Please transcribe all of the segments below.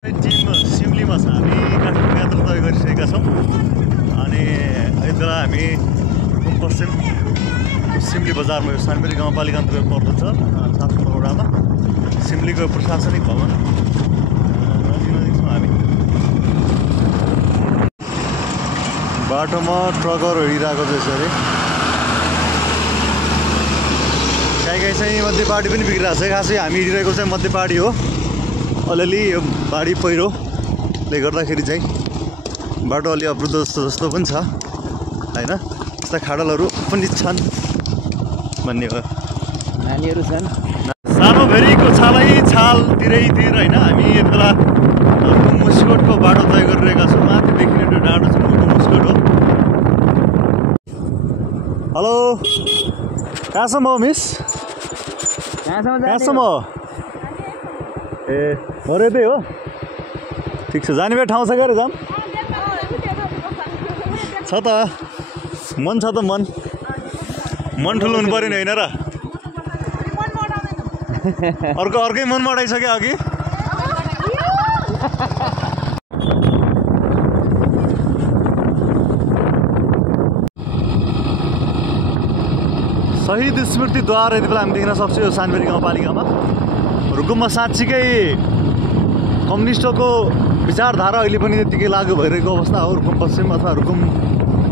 Team सिमलीमा छ। हामी काठमाडौँ यात्रा तय गरिसकेका छौँ अनि यति बेला हामी पश्चिम सिमली बजारमा यो सानबेरी गाउँपालिका अन्तर्गत पर्दछ 7 नम्बर वडामा सिमलीको प्रशासनिक भवन नजिक छौँ हामी। बाटोमा ट्रकहरू हिँडिरहेको छ यसरी। काहीँ चाहिँ मध्य बाढी पनि बिग्रिरहेको छ। खासै हामी हिँडिरहेको चाहिँ मध्य बाढी हो। अलिअलि यो बाढी पहिरोले गर्दाखेरि चाहिँ बाटो अलि अवरुद्ध जस्तो पनि छ होइन। यस्ता खाडलहरू पनि छन् भन्ने हो। नानीहरू छन्। सानो भेरीको छालैतिर होइन हामी यति बेला मुस्कोटको बाटो तय गरिरहेका छौँ। माथि देखिने त्यो डाँडो छ मुस्कोट हो। हेलो कहाँसम्म हो मिस? कहाँसम्म हो? ए हरेदै हो। ठिक छ। जाने भए ठाउँ छ गएर जाऊँ छ त। मन छ त मन ठुलो हुनु पऱ्यो नि होइन र? अर्कै मन मडाइसक्यो अघि। शहीद स्मृतिद्वार यति बेला हामी देख्न सक्छौँ यो सानबेरी गाउँपालिकामा। रुकुममा साँच्चीकै कम्युनिस्टको विचारधारा अहिले पनि त्यतिकै लागू भइरहेको अवस्था हो। रुकुम पश्चिम अथवा रुकुम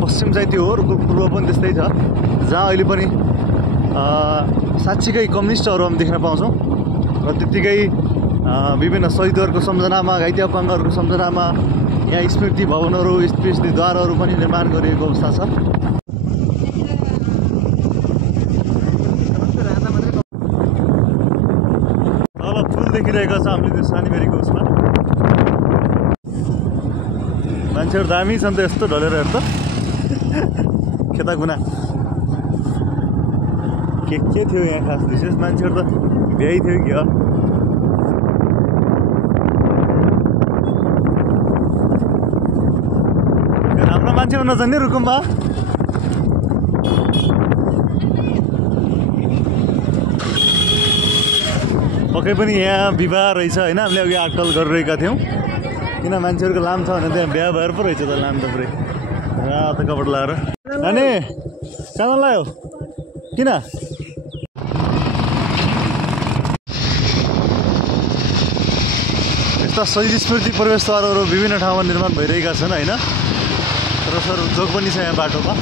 पश्चिम चाहिँ त्यो हो, रुकुम पूर्व पनि त्यस्तै छ, जहाँ अहिले पनि साँच्चीकै कम्युनिस्टहरू हामी देख्न पाउँछौँ। र त्यत्तिकै विभिन्न शहीदहरूको सम्झनामा, घाइते अपाङ्गहरूको सम्झनामा यहाँ स्मृति भवनहरू, स्मृतिद्वारहरू पनि निर्माण गरिएको अवस्था छ। देखिरहेको छ हामीले त्यो सानीबेरीको उसमा। मान्छेहरू दामी छन् त यस्तो ढलेर हेर त खेताकुना। के थियो यहाँ खास विशेष? मान्छेहरू त भ्याइ थियो कि हो। हाम्रो मान्छे हुन छन् नि रुकुममा। पक्कै पनि यहाँ विवाह रहेछ होइन। हामीले अघि अटकल गरिरहेका थियौँ किन मान्छेहरूको लाम छ भने त्यहाँ बिहा भएर पो रहेछ त लाम त पुरै रातो कपडा लगाएर। अनि कहाँ लगायो किन? यस्ता शहीद स्मृति प्रवेशद्वारहरू विभिन्न ठाउँमा निर्माण भइरहेका छन् होइन। र सर उद्योग पनि छ यहाँ बाटोमा।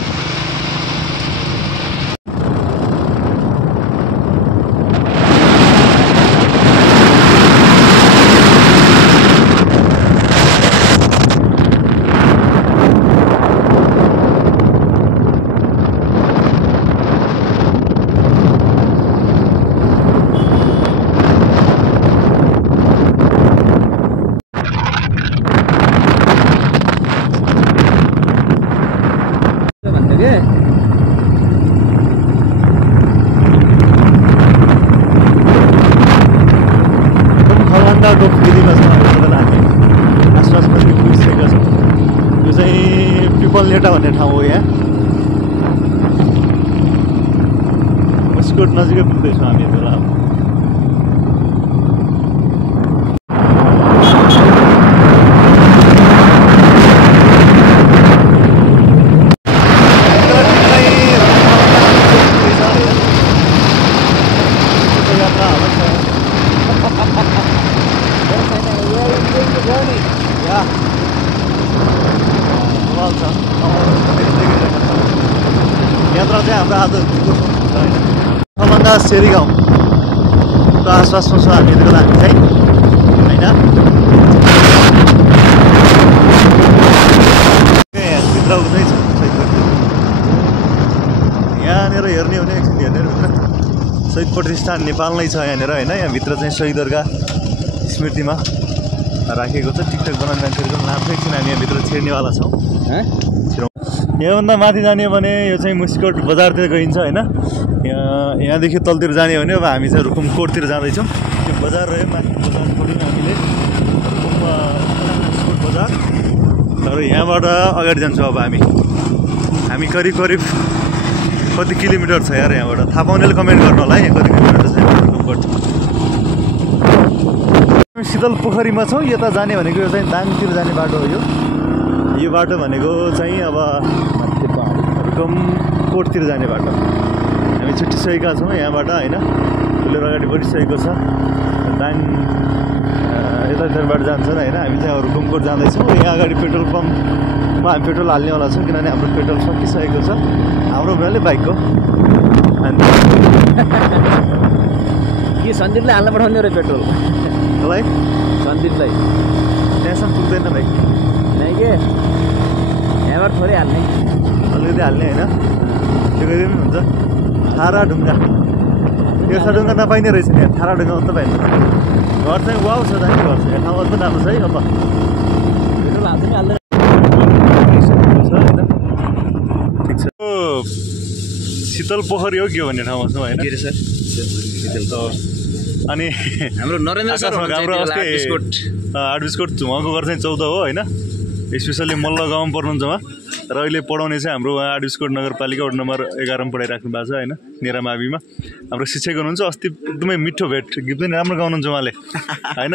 खलङ्गाको विधिमा छ हामी आसपास पनि पुगिसकेका छौँ। यो चाहिँ पिपल नेटा भन्ने ठाउँ हो। यहाँ मुस्कोट नजिकै पुग्दैछौँ हामी यति बेला। यात्रा चाहिँ हाम्रो आज खलङ्गा सेरी गाउँको आसपासमा छ हामी यति बेला। हामी चाहिँ होइन भित्र हुँदैछ। यहाँनिर हेर्ने हो भने एकछिन हेर्ने भित्र शहीद प्रतिष्ठान नेपाल नै छ यहाँनिर होइन। यहाँभित्र चाहिँ शहीदहरूका स्मृतिमा राखेको छ। टिकटक बनाउने मान्छेहरूको नाम चाहिँ एकछिन हामी यहाँभित्र छिर्नेवाला छौँ। यहाँभन्दा माथि जाने भने यो चाहिँ मुस्कोट बजारतिर गइन्छ होइन। यहाँदेखि तलतिर जाने हो भने अब हामी चाहिँ रुकुम कोटतिर जाँदैछौँ। त्यो बजार रह्यो माथि बजार छोड्यौँ हामीले मुस्कोट बजार। तर यहाँबाट अगाडि जान्छौँ अब हामी करिब कति किलोमिटर छ यार यहाँबाट? थाहा पाउनेले कमेन्ट गर्नु होला है यहाँ कति किलोमिटर छ रुकुम कोट। शीतल पोखरीमा छौँ। यता जाने भनेको यो चाहिँ दाङतिर जाने बाटो हो। यो बाटो भनेको चाहिँ अब रुकुमकोटतिर जाने बाटो। हामी छुट्टिसकेका छौँ यहाँबाट होइन। फुलेर अगाडि बढिसकेको छ। दाङ यतातिरबाट जान्छ होइन। हामी चाहिँ अब रुकुमकोट जाँदैछौँ। यहाँ अगाडि पेट्रोल पम्पमा हामी पेट्रोल हाल्नेवाला छौँ किनभने हाम्रो पेट्रोल सकिसकेको छ। हाम्रो भन्नाले बाइकको अनि के सन्दीपलाई हाल्न पठाउने र पेट्रोल मलाई सन्दीपलाई त्यहाँसम्म पुग्दैन बाइक नै के यहाँबाट थोरै हाल्ने अलिकति हाल्ने होइन। त्यो गरी पनि हुन्छ। थारा ढुङ्गा तेर्सा ढुङ्गा नपाइने रहेछ नि। थारा ढुङ्गा मात्रै पाइन्छ। घर चाहिँ वाउ छ दामी घर छ। यहाँ ठाउँ पनि राम्रो छ है। अब पेट्रोल हाल्छ नि हाल्दैन ठिक छ। शीतल पोखरी हो के हो भन्ने ठाउँमा छौँ होइन। के सर अनि हाम्रो नरेन्द्र सर हाम्रो अस्ति 8 बिस्कोट उहाँको घर चाहिँ 14 हो होइन। स्पेसली मल्ल गाउँमा पर्नुहुन्छ उहाँ। र अहिले पढाउने चाहिँ हाम्रो उहाँ 8 बिस्कोट नगरपालिका वडा नम्बर 11 मा पढाइराख्नु भएको छ होइन। नेरामाविमा हाम्रो शिक्षक हुनुहुन्छ। अस्ति एकदमै मिठो भेट। गीत पनि राम्रो गाउनुहुन्छ उहाँले होइन।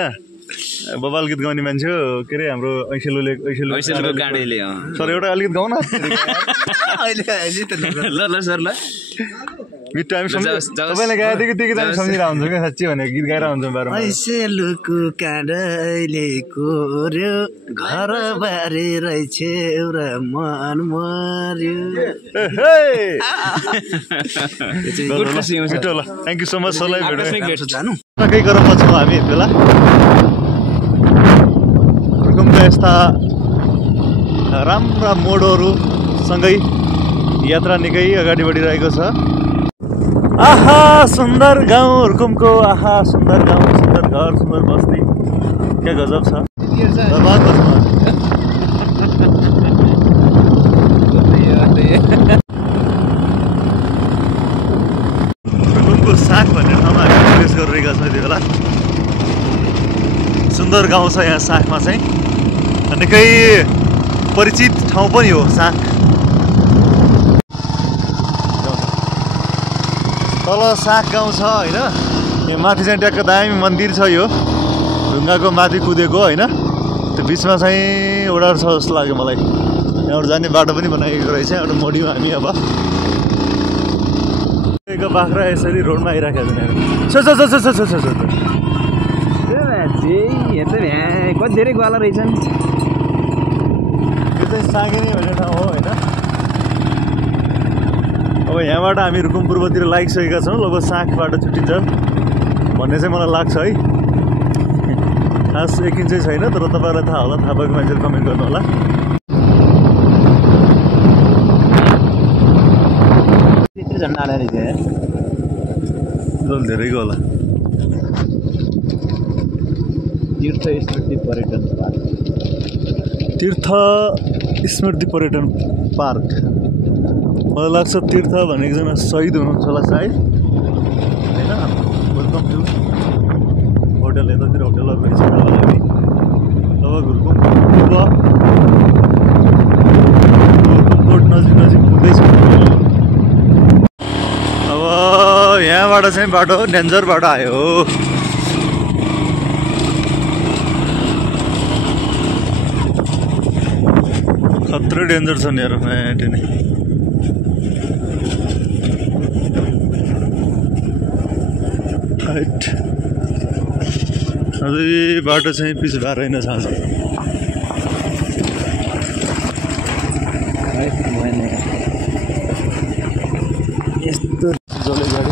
बबाल गीत गाउने मान्छे हो। के अरे हाम्रो ऐसेलुको काँडेले सर एउटा अलिकति गाउन ल सर ल मिठो। हामी तपाईँले गाएदेखि त्यही हामी सम्झिरहेको हुन्छौँ क्या साँच्ची भनेको गीत गाइरहेको हुन्छौँ बाह्र। ऐसेलुको काँडेले कोर्यो घर बारी रहेछ एउटा मन मर्यो। मिठो ल। थ्याङ्क यू सो मच सरलाई भेट जानु केही गरममा छौँ हामी यति बेला। रुकुमका यस्ता राम्रा मोडहरू सँगै यात्रा निकै अगाडि बढिरहेको छ। आहा सुन्दर गाउँ रुकुमको। आहा सुन्दर गाउँ, सुन्दर घर, सुन्दर बस्ती। क्या गजब छ। रुकुमको साग भन्ने ठाउँमा हामी प्रवेश गरिरहेका छौँ यति बेला। सुन्दर गाउँ छ यहाँ सागमा चाहिँ। निकै परिचित ठाउँ पनि हो साग। तल साग गाउँ छ होइन। यहाँ माथि चाहिँ ट्याक्क दामी मन्दिर छ। यो ढुङ्गाको माथि कुदेको होइन। त्यो बिचमा चाहिँ एउटा छ जस्तो लाग्यो मलाई। यहाँबाट जाने बाटो पनि बनाइएको रहेछ। एउटा मोडीमा हामी अब एक बाख्रा यसरी रोडमा आइराखेको छ। कति धेरै ग्वाला रहेछन्। यो चाहिँ सागे नै भन्ने ठाउँ हो होइन। अब यहाँबाट हामी रुकुम पूर्वतिर लागिसकेका छौँ। लगभग सागबाट छुट्टिन्छ भन्ने चाहिँ मलाई लाग्छ है। खास यकिन चाहिँ छैन तर तपाईँहरूलाई थाहा होला। थाहा भएको मान्छेले कमेन्ट गर्नु होला। धेरैको होला। तीर्थ स्मृति पर्यटन पार्क। तीर्थ स्मृति पर्यटन पार्क मलाई लाग्छ तीर्थ भनेको जना शहीद हुनुहुन्छ होला सायद होइन। Welcome to hotel. यतातिर होटलहरू रहेछ तपाईँलाई अब रुकुमकोट नजिक पुग्दैछ। अब यहाँबाट चाहिँ बाटो डेन्जर बाटो आयो। खतरा डेन्जर छ नि यार म्याट नि। राइट अझै बाटो चाहिँ पिच भएर होइन छ। यस्तो जसले गाडी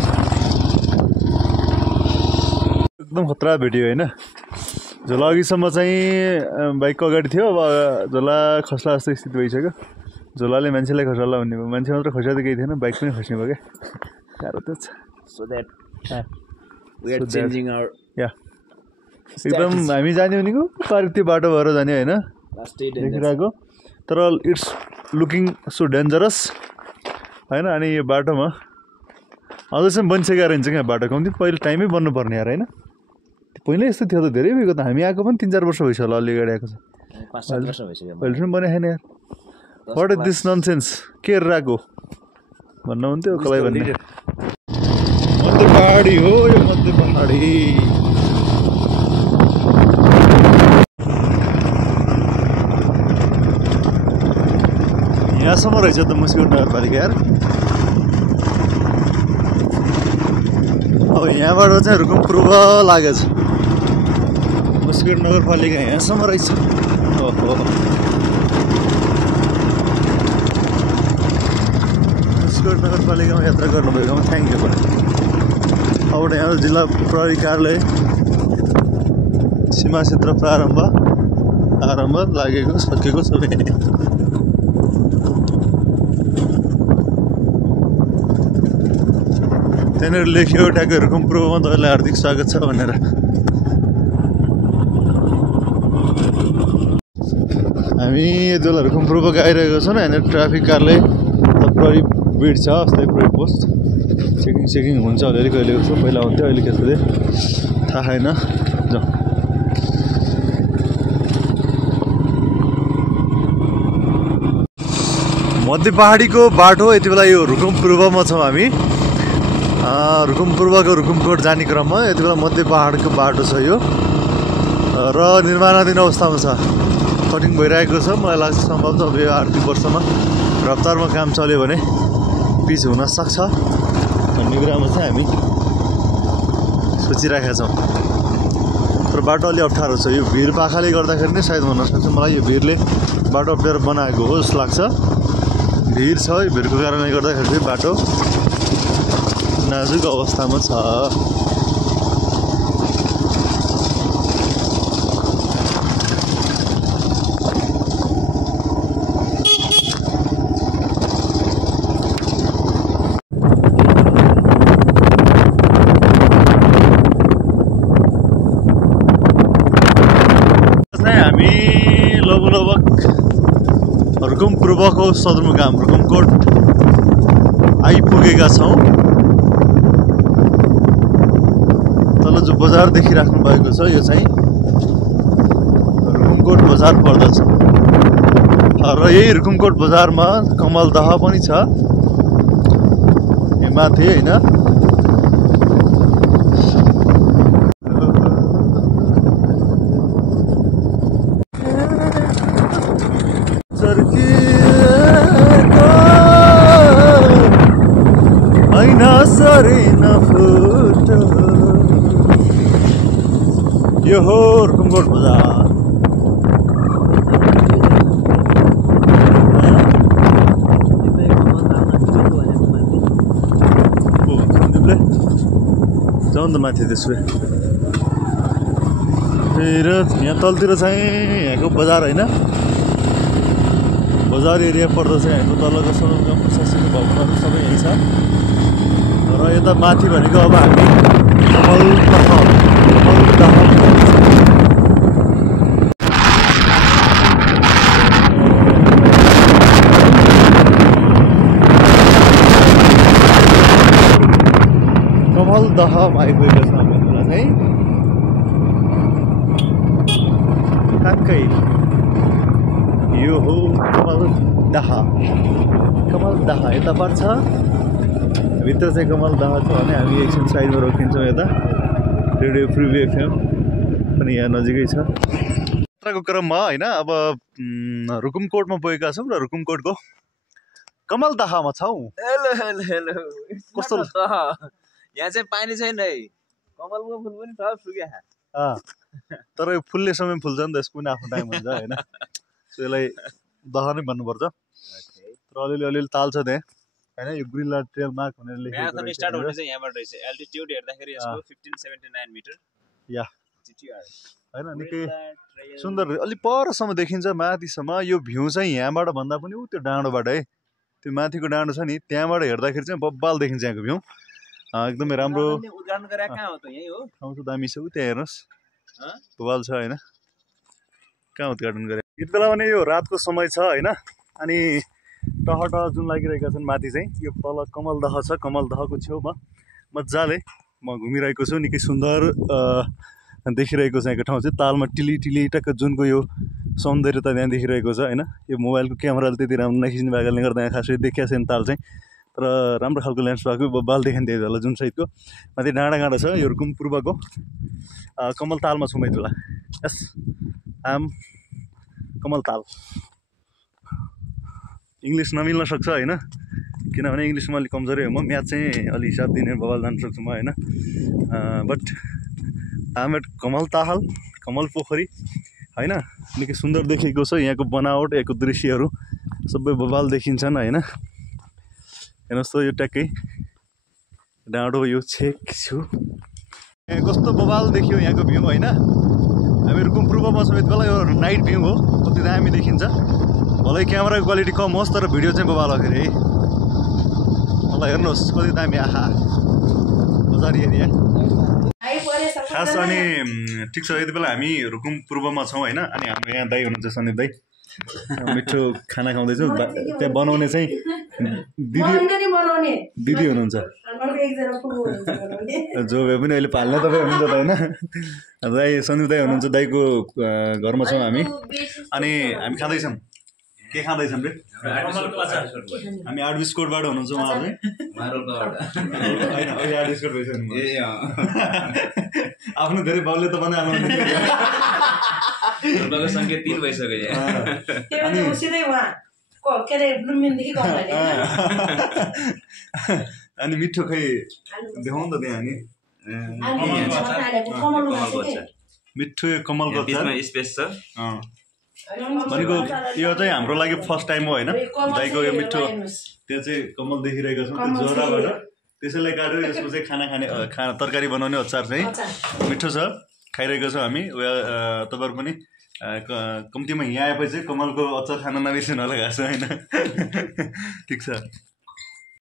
एकदम खतरा भेट्यो होइन। झोला अघिसम्म चाहिँ बाइकको अगाडि थियो। अब झोला खस्ला जस्तो स्थिति भइसक्यो। झोलाले मान्छेलाई खसाल्ला भन्ने भयो। मान्छे मात्र खस्या त केही थिएन। बाइक पनि खस्ने भयो क्या। गाह्रो त छ। So that we are changing our एकदम हामी जाने भनेको पारि त्यो बाटो भएर जाने होइन देखिरहेको। तर इट्स लुकिङ सो डेन्जरस होइन। अनि यो बाटोमा अझैसम्म बनिसकेको रहन्छ क्या बाटो। कम्ती पहिला टाइमै बन्नुपर्ने यार होइन। पहिल्यै यस्तो थियो त धेरै भइगयो त। हामी आएको पनि 3-4 वर्ष भइसक्यो होला। अलि अगाडि आएको छ। पहिलेसम्म बने छैन यार। What is this nonsense. के राको भन्न हुन्थ्यो कसलाई भन्ने। मध्य पहाडी हो यो। मध्य पहाडी यहाँसम्म रहेछ त मुस्कोट नगरपालिका यार। अब यहाँबाट चाहिँ रुकुम पूर्व लागेछ, मुस्कोट नगरपालिका यहाँसम्म रहेछ। ओहो, मुस्कोट नगरपालिकामा यात्रा गर्नुभएकोमा थ्याङ्क यू पनि। अब यहाँ जिल्ला प्रहरी कार्यालय सीमा क्षेत्र प्रारम्भ लागेको सकेको छ। त्यहाँनिर लेख्यो ट्याक्कै रुकुम पूर्वमा तपाईँलाई हार्दिक स्वागत छ भनेर। हामी यति बेला रुकुम पूर्वको आइरहेको छौँ। यहाँनिर ट्राफिक कार्यालय प्रहरी भिड छ, अस्ति प्रहरी पोस्ट चेकिङ हुन्छ अलिअलि कहिले उसो पहिला हुन्थ्यो, अहिले के छ थाहा छैन। जाउँ। मध्य पहाडीको बाटो यति बेला यो रुकुम पूर्वमा छौँ हामी। रुकुम पूर्वको रुकुमकोट जाने क्रममा यति बेला मध्य पहाडको बाटो छ यो, र निर्माणाधीन अवस्थामा छ, कटिङ भइरहेको छ। मलाई लाग्छ सम्भवतः अब यो आर्थिक वर्षमा रफ्तारमा काम चल्यो भने पिच हुन सक्छ भन्ने कुरामा चाहिँ हामी सोचिरहेका छौँ। तर बाटो अलि अप्ठ्यारो छ, यो भिर पाखाले गर्दाखेरि नै सायद हुनसक्छ। मलाई यो भिरले बाटो अप्ठ्यारो बनाएको हो जस्तो लाग्छ। भिर छ, यो भिरको कारणले गर्दाखेरि चाहिँ बाटो नाजुक अवस्थामा छ। हामी लगभग रुकुम पूर्वको सदरमुकाम रुकुमकोट आइपुगेका छौँ। तल जो बजार देखिराख्नु भएको छ यो चाहिँ रुकुमकोट बजार पर्दछ, र यही रुकुमकोट बजारमा कमलदह पनि छ माथि होइन। यो हो रुकुमकोट बजार। जाउँ त माथि त्यसो भए। फेरि यहाँ तलतिर चाहिँ यहाँको बजार होइन, बजार एरिया पर्दछ। यहाँको तलको सदरमुकाम प्रशासनिक भवनहरू सबै यहीँ छ, र यता माथि भनेको अब हामी कमलदहमा आइपुगेको छ हामीलाई चाहिँ ठ्याक्कै यो हो कमलदह यता पर्छ। भित्र चाहिँ कमलदह छ भने हामी एकछिन साइडमा रोकिन्छौँ। यता रेडियो फ्री एफएम पनि यहाँ नजिकै छ। यात्राको क्रममा होइन अब रुकुमकोटमा पुगेका छौँ र रुकुमकोटको कमलदहमा छौँ। हेलो हेलो हेलो, कस्तो यहाँ चाहिँ पानी छैन है, कमलको फुल पनि छ सुक्या। तर यो फुल्ने समय फुल्छ नि त, यसको पनि आफ्नो टाइम हुन्छ होइन। सो यसलाई दह नै भन्नुपर्छ। तर अलिअलि ताल छ त्यहाँ हैन। यो ग्रिनला ट्रेल मार्क भनेर लेखेको छ। स्टार्ट हुने चाहिँ यहाँबाट रहेछ। एल्टिट्युड हेर्दाखेरि यसको 1579 मिटर या जिटिआर हैन। निकै सुन्दर, अलि परसम्म देखिन्छ माथिसम्म। यो भ्यू चाहिँ यहाँबाट भन्दा पनि उ त्यो डाँडोबाट है, त्यो माथिको डाँडो छ नि त्यहाँबाट हेर्दाखेरि चाहिँ बब्बाल देखिन्छ यहाँको भ्यू। एकदमै राम्रो। उद्घाटन गरे कहाँ हो त? यही हो, ठाउँ त दामी छ। उ त्यहाँ हेर्नुहोस् बब्बाल छ हैन। कहाँ उद्घाटन गरे यति बेला भने यो रातको समय छ हैन। अनि टहट जुन लागिरहेका छन् माथि चाहिँ यो तल कमलदह छ। कमलदहको छेउमा मजाले म घुमिरहेको छु। निकै सुन्दर देखिरहेको छ यहाँको ठाउँ चाहिँ। तालमा टिली टिली टक्क जुनको यो सौन्दर्यता त्यहाँ देखिरहेको छ हैन। यो मोबाइलको क्यामेराले त्यति राम्रो नखिच्ने भएकोले गर्दा यहाँ खासै देखिया छैन ताल चाहिँ, तर राम्रो खालको लेन्स भएको बब्बाल देखिन्थ्यो होला जुन सहितको। माथि डाँडा छ। यो रुकुम पूर्वको कमल तालमा छु म यति बेला। यस आम कमल ताल। इङ्ग्लिस नमिल्न सक्छ होइन, किनभने इङ्ग्लिसमा अलिक कमजोरी हो म, म्याथ चाहिँ अलि हिसाब दिने बवाल जान सक्छु म होइन। बट आम एट कमल ताहाल, कमल पोखरी होइन। निकै सुन्दर देखिएको छ यहाँको बनावट, यहाँको दृश्यहरू सबै बवाल देखिन्छन् होइन। हेर्नुहोस् त यो ट्याक्कै डाँडो यो छेक छु, यहाँ कस्तो बवाल देखियो यहाँको भ्यू होइन। हामी रुकुम पूर्वमा छौँ, यति बेला यो नाइट भ्यू हो, कति दामी देखिन्छ। भलै क्यामेराको क्वालिटी कम होस् तर भिडियो चाहिँ बवाल हो फेरि है। मलाई हेर्नुहोस् कति दामी, आहा बजार एरिया खास। अनि ठिक छ, यति बेला हामी रुकुम पूर्वमा छौँ होइन। अनि हाम्रो यहाँ दाई हुनुहुन्छ सन्दीप दाई, मिठो खाना खाउँदैछौँ। त्यहाँ बनाउने चाहिँ दिदी हुनुहुन्छ, जो भए पनि अहिले पाल्ने तपाईँ हुनुहुन्छ त होइन। दाई सन्दीप दाई हुनुहुन्छ, दाईको घरमा छौँ हामी। अनि हामी खाँदैछौँ, के खाँदैछौँ रे? हामी 8 बिस्कोटबाट हुनुहुन्छ उहाँहरू चाहिँ होइन, अहिले 8 बिस्कोट भइसक्यो आफ्नो धेरै बाउले त बनाइहाल्नु सङ्केत 3 भइसक्यो। अनि मिठो खै देखाउँ त त्यहाँ नि, मिठो कमलको स्पेस छ भनेको। यो चाहिँ हाम्रो लागि फर्स्ट टाइम हो होइन, दाइको यो मिठो त्यो चाहिँ कमल देखिरहेको छ त्यो जराबाट, त्यसैलाई काटेर यसको चाहिँ खाना तरकारी बनाउने अचार चाहिँ मिठो छ, खाइरहेको छौँ हामी। तपाईँहरू पनि कम्तीमा यहाँ आएपछि चाहिँ कमलको अचार खान नबिर्सिनु होला घाँस होइन। ठिक छ।